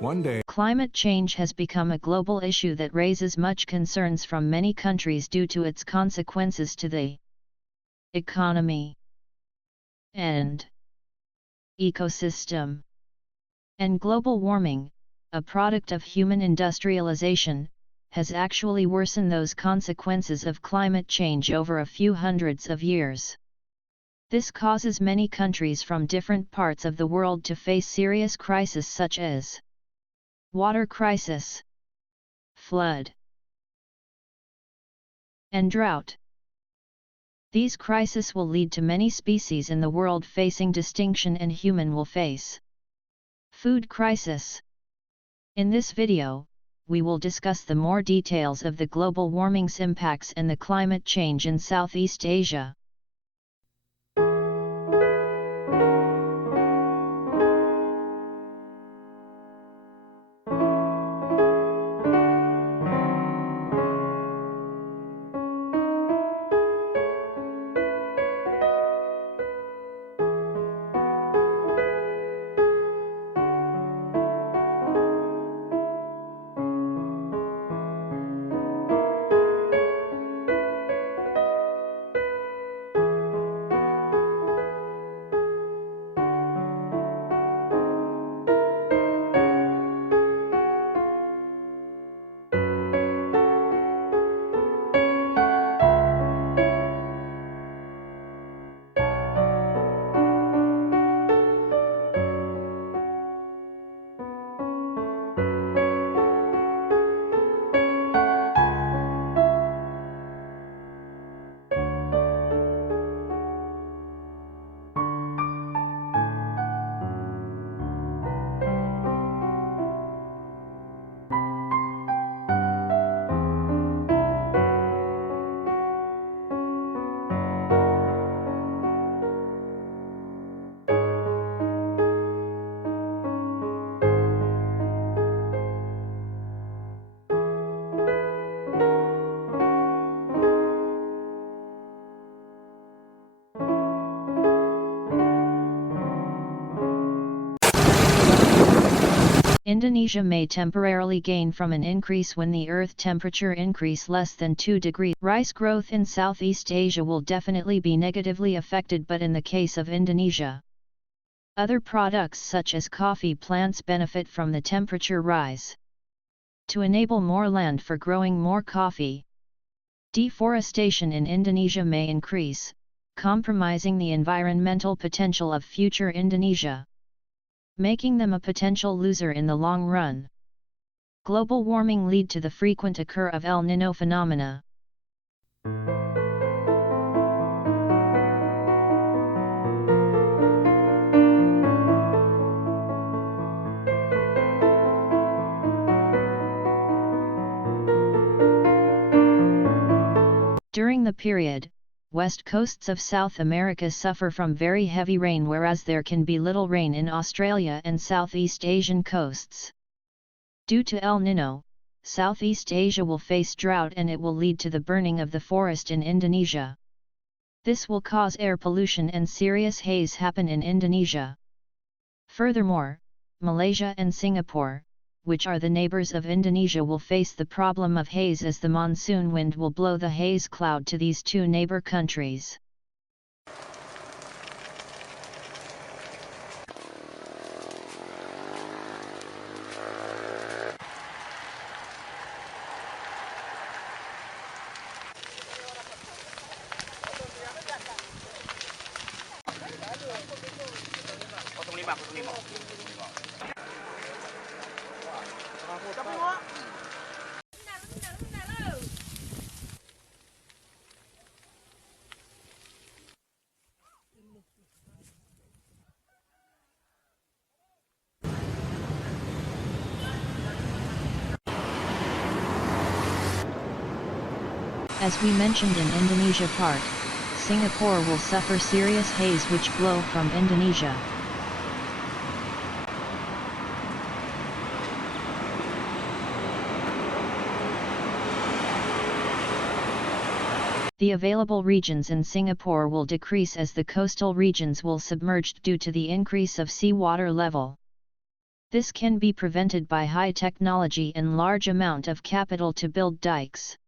One day, climate change has become a global issue that raises much concerns from many countries due to its consequences to the economy and ecosystem. And global warming, a product of human industrialization, has actually worsened those consequences of climate change over a few hundreds of years. This causes many countries from different parts of the world to face serious crises such as water crisis, flood, and drought. These crises will lead to many species in the world facing extinction, and human will face food crisis. In this video, we will discuss the more details of the global warming's impacts and the climate change in Southeast Asia. Indonesia may temporarily gain from an increase when the Earth temperature increase less than 2 degrees. Rice growth in Southeast Asia will definitely be negatively affected, but in the case of Indonesia, other products such as coffee plants benefit from the temperature rise. To enable more land for growing more coffee, deforestation in Indonesia may increase, compromising the environmental potential of future Indonesia, making them a potential loser in the long run. Global warming lead to the frequent occur of El Niño phenomena. During the period, west coasts of South America suffer from very heavy rain, whereas there can be little rain in Australia and Southeast Asian coasts. Due to El Niño, Southeast Asia will face drought, and it will lead to the burning of the forest in Indonesia. This will cause air pollution and serious haze happen in Indonesia. Furthermore, Malaysia and Singapore, which are the neighbors of Indonesia, will face the problem of haze, as the monsoon wind will blow the haze cloud to these two neighbor countries. As we mentioned in Indonesia part, Singapore will suffer serious haze which blow from Indonesia. The available regions in Singapore will decrease as the coastal regions will submerge due to the increase of seawater level. This can be prevented by high technology and large amount of capital to build dikes.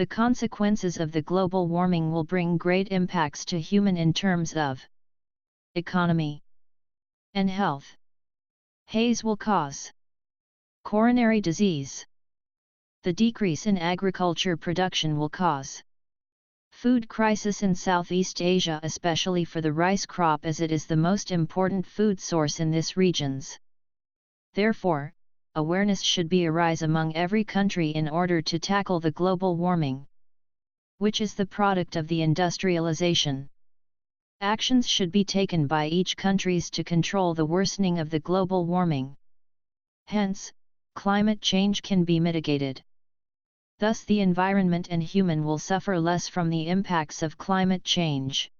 The consequences of the global warming will bring great impacts to human in terms of economy and health. Haze will cause coronary disease. The decrease in agriculture production will cause food crisis in Southeast Asia, especially for the rice crop, as it is the most important food source in this regions. Therefore, awareness should be arise among every country in order to tackle the global warming, which is the product of the industrialization. Actions should be taken by each countries to control the worsening of the global warming. Hence, climate change can be mitigated. Thus the environment and human will suffer less from the impacts of climate change.